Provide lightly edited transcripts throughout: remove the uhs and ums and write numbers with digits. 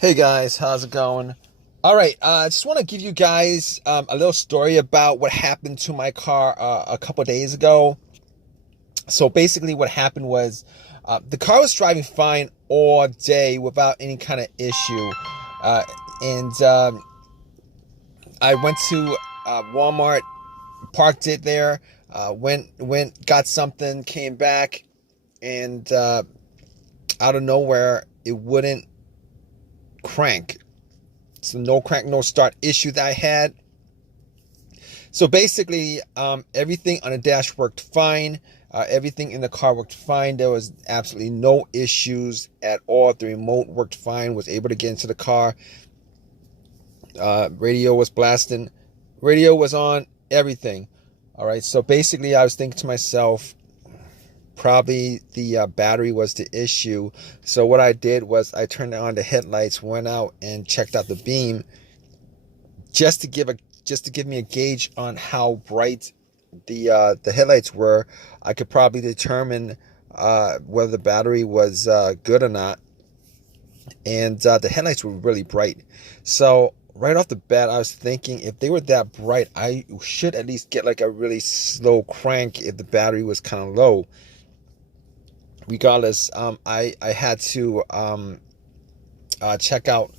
Hey guys, how's it going? All right, I just want to give you guys a little story about what happened to my car a couple days ago. So basically, what happened was the car was driving fine all day without any kind of issue, uh, and I went to Walmart, parked it there, got something, came back, and out of nowhere, it wouldn't crank. So no crank, no start issue that I had. So basically, everything on the dash worked fine. Everything in the car worked fine. There was absolutely no issues at all. The remote worked fine. Was able to get into the car. Radio was blasting. Radio was on. Everything. All right. So basically, I was thinking to myself, probably the battery was the issue. So what I did was I turned on the headlights, went out and checked out the beam, just to give me a gauge on how bright the headlights were. I could probably determine whether the battery was good or not. And the headlights were really bright. So right off the bat, I was thinking if they were that bright, I should at least get like a really slow crank if the battery was kind of low. Regardless, I had to check out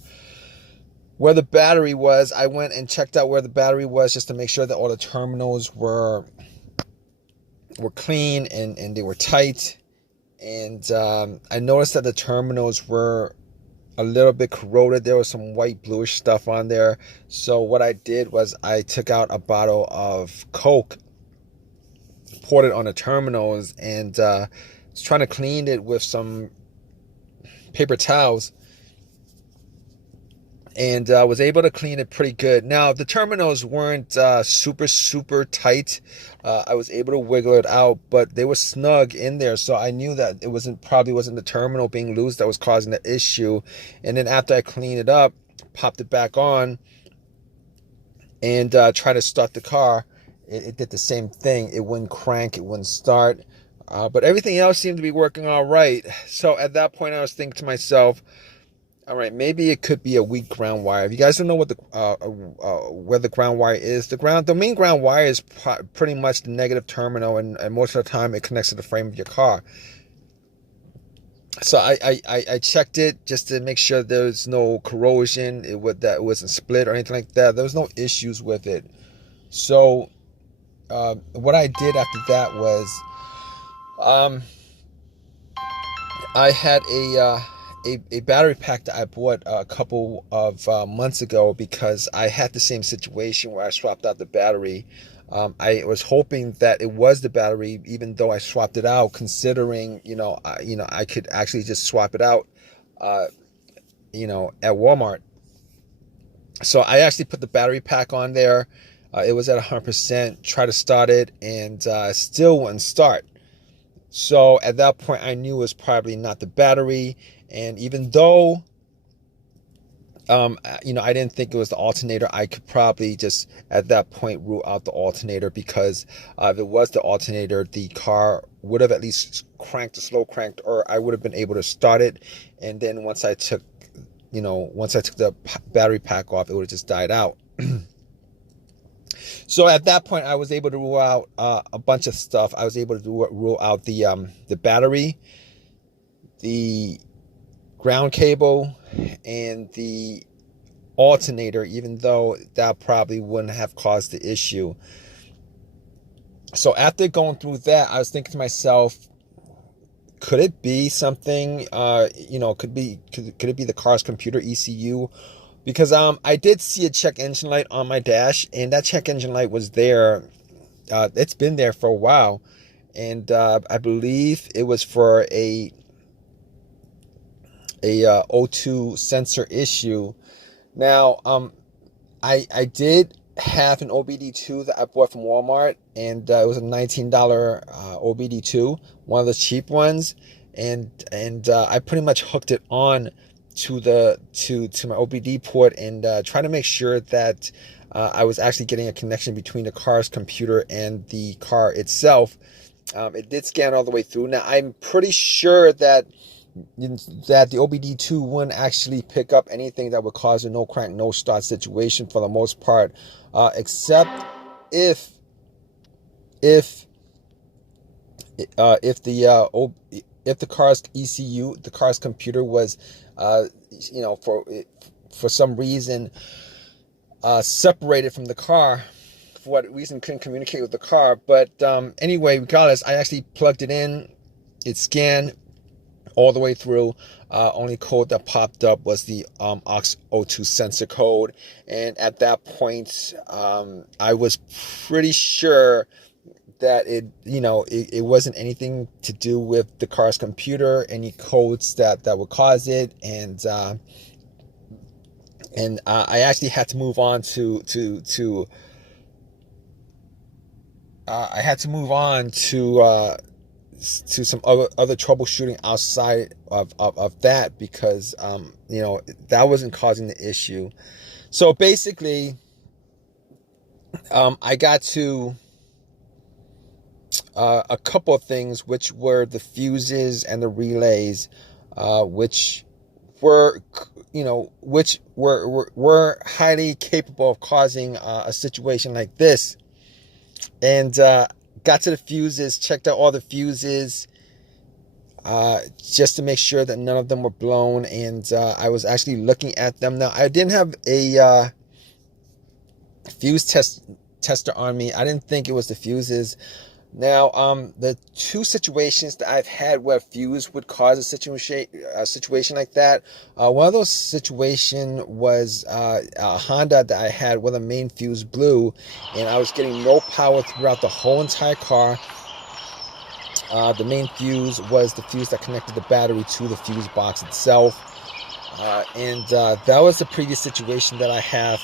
where the battery was. I went and checked out where the battery was just to make sure that all the terminals were clean and they were tight. And I noticed that the terminals were a little bit corroded. There was some white bluish stuff on there. So what I did was I took out a bottle of Coke, poured it on the terminals, and was trying to clean it with some paper towels, and was able to clean it pretty good. Now the terminals weren't super tight. I was able to wiggle it out, but they were snug in there, so I knew that it probably wasn't the terminal being loose that was causing the issue. And then after I cleaned it up, popped it back on, and tried to start the car, it did the same thing. It wouldn't crank, it wouldn't start. But everything else seemed to be working all right. So at that point, I was thinking to myself, all right, maybe it could be a weak ground wire. If you guys don't know what where the ground wire is, the main ground wire is pretty much the negative terminal, and most of the time it connects to the frame of your car. So I checked it just to make sure there's no corrosion, that it wasn't split or anything like that. There was no issues with it. So what I did after that was I had a battery pack that I bought a couple of months ago, because I had the same situation where I swapped out the battery. I was hoping that it was the battery, even though I swapped it out, considering I could actually just swap it out at Walmart. So I actually put the battery pack on there. It was at 100%. Tried to start it, and still wouldn't start. So at that point, I knew it was probably not the battery. And even though, I didn't think it was the alternator, I could probably just at that point rule out the alternator, because if it was the alternator, the car would have at least slow cranked, or I would have been able to start it. And then once I took the battery pack off, it would have just died out. So at that point, I was able to rule out a bunch of stuff. I was able to rule out the battery, the ground cable, and the alternator, even though that probably wouldn't have caused the issue. So after going through that, I was thinking to myself, could it be something? Could it be the car's computer ECU? Because I did see a check engine light on my dash, and that check engine light was there. It's been there for a while, and I believe it was for a O2 sensor issue. Now, I did have an OBD2 that I bought from Walmart, and it was a $19 OBD2, one of the cheap ones, and I pretty much hooked it on to my OBD port, and try to make sure that I was actually getting a connection between the car's computer and the car itself. It did scan all the way through. Now I'm pretty sure that that the OBD2 wouldn't actually pick up anything that would cause a no crank, no start situation for the most part, except if if if the car's ECU, the car's computer was, for some reason separated from the car. For what reason, couldn't communicate with the car. But anyway, regardless, I actually plugged it in. It scanned all the way through. Only code that popped up was the aux02 sensor code, and at that point, I was pretty sure that it wasn't anything to do with the car's computer, any codes that would cause it, and I actually had to move on to some other troubleshooting outside of that, because that wasn't causing the issue. So basically, I got to a couple of things, which were the fuses and the relays, which were highly capable of causing a situation like this. And got to the fuses, checked out all the fuses, just to make sure that none of them were blown. And I was actually looking at them. Now, I didn't have a fuse tester on me. I didn't think it was the fuses. Now, the two situations that I've had where fuse would cause a situation like that, one of those situations was a Honda that I had where the main fuse blew, and I was getting no power throughout the whole entire car. The main fuse was the fuse that connected the battery to the fuse box itself. And that was the previous situation that I have,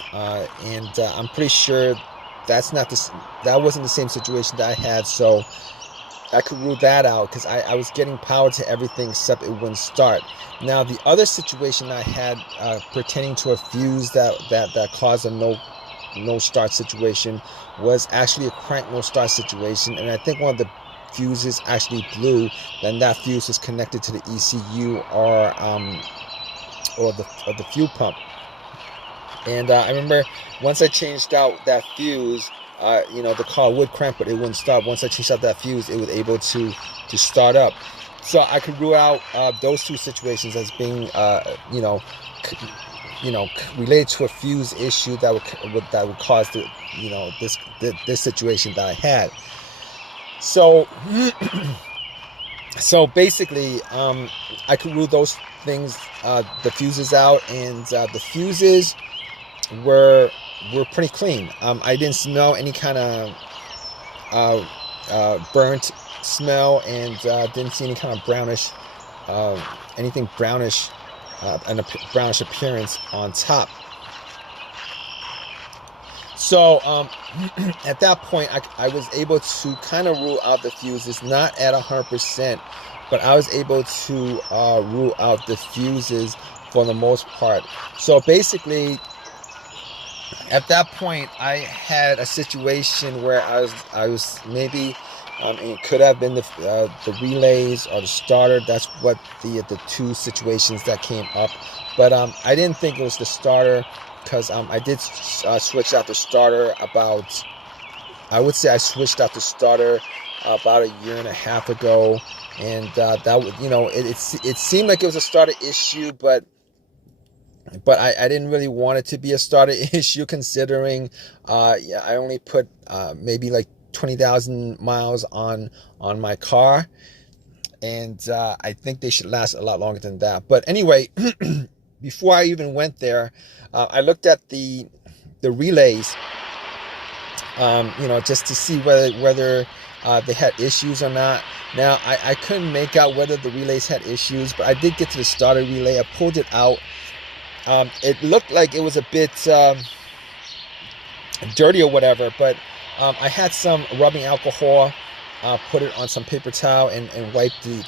and I'm pretty sure that wasn't the same situation that I had, so I could rule that out, because I was getting power to everything except it wouldn't start. Now, the other situation I had pertaining to a fuse that caused a no start situation was actually a crank no start situation, and I think one of the fuses actually blew. Then that fuse was connected to the ECU or the fuel pump. And I remember once I changed out that fuse, the car would crank, but it wouldn't start. Once I changed out that fuse, it was able to start up. So I could rule out those two situations as being, related to a fuse issue that would cause this situation that I had. So, basically, I could rule those things, the fuses out, and the fuses were pretty clean. I didn't smell any kind of burnt smell, and didn't see any kind of brownish, anything brownish, and a brownish appearance on top. So at that point, I was able to kind of rule out the fuses, not at 100%, but I was able to rule out the fuses for the most part. So basically, at that point, I had a situation where I was maybe, it could have been the relays or the starter. That's what the two situations that came up. But I didn't think it was the starter, because I did switch out the starter about, I would say I switched out the starter about a year and a half ago, and that would, it seemed like it was a starter issue, but I didn't really want it to be a starter issue, considering I only put maybe like 20,000 miles on my car, and I think they should last a lot longer than that. But anyway, before I even went there, I looked at the relays, just to see whether they had issues or not. Now, I couldn't make out whether the relays had issues, but I did get to the starter relay. I pulled it out. It looked like it was a bit dirty or whatever, but I had some rubbing alcohol, put it on some paper towel, and wiped the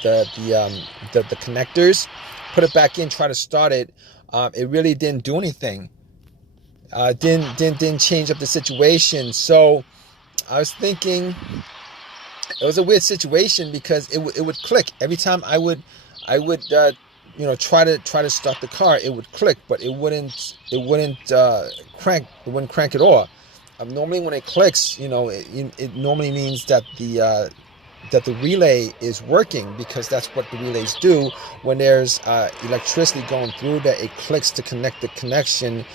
connectors, put it back in, try to start it. It really didn't do anything. Didn't change up the situation. So I was thinking it was a weird situation, because it would click every time I would I would try to start the car. It would click, but it wouldn't crank. It wouldn't crank at all. Normally when it clicks, it normally means that the relay is working, because that's what the relays do when there's electricity going through, that it clicks to connect the connection,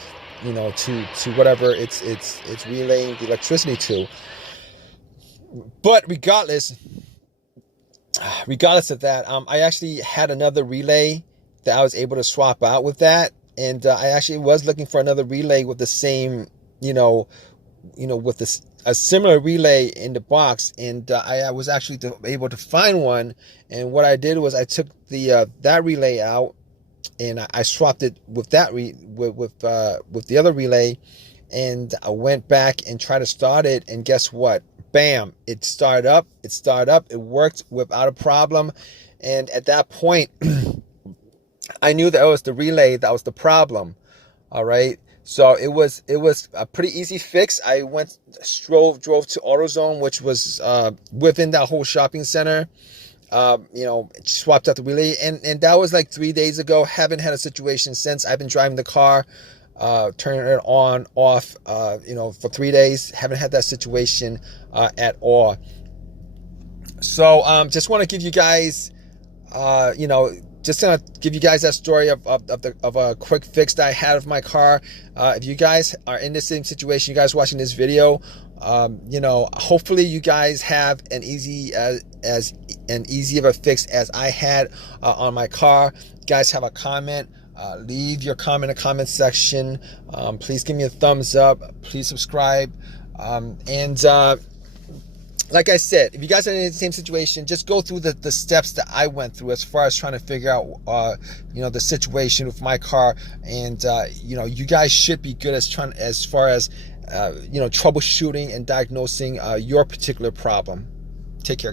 to whatever it's relaying the electricity to. But regardless of that, I actually had another relay that I was able to swap out with that, and I actually was looking for another relay with the same, with a similar relay in the box, and I was actually able to find one. And what I did was I took that relay out, and I swapped it with that with the other relay, and I went back and tried to start it, and guess what? Bam! It started up. It worked without a problem, and at that point, I knew that it was the relay that was the problem. All right. So it was a pretty easy fix. I drove to AutoZone, which was within that whole shopping center. Swapped out the relay, and that was like 3 days ago. Haven't had a situation since. I've been driving the car, turning it on, off, for 3 days. Haven't had that situation at all. So just want to give you guys, just gonna give you guys that story of a quick fix that I had of my car. If you guys are in the same situation, you guys watching this video, hopefully you guys have as easy of a fix as I had on my car. You guys have a comment, leave your comment in the comment section. Please give me a thumbs up. Please subscribe. Like I said, if you guys are in the same situation, just go through the steps that I went through as far as trying to figure out, the situation with my car. And, you guys should be good as far as, troubleshooting and diagnosing your particular problem. Take care.